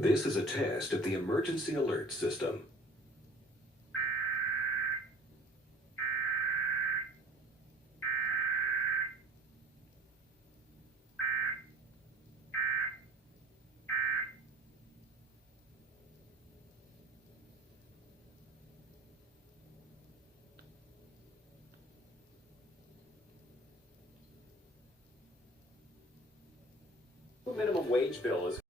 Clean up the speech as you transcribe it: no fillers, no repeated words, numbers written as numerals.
This is a test of the emergency alert system. Minimum wage bill is